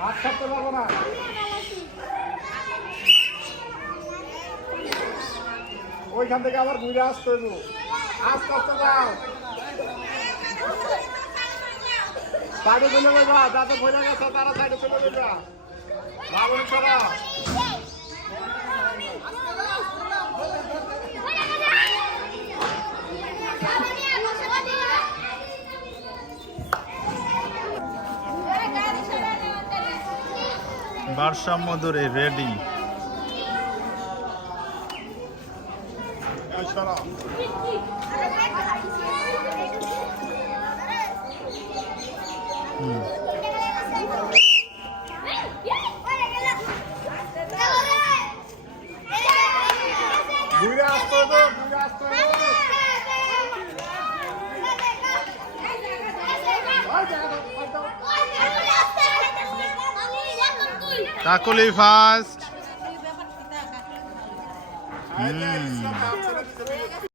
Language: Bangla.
হাত ছাড়তে পারবো না। ওইখান থেকে আবার ঘুরে আসতে হইব। আস্তে আস্তে যাও। সাইডে চলে যাবা, যাতে ভরে গেছে তারা সাইডে চলে যাবা। রাবণ সরা। ভারসাম্য ধরে রেডি। সরা। ঘুরে আসতে হইব, ঘুরে আসতে হইব। কাকলি ফার্স্ট।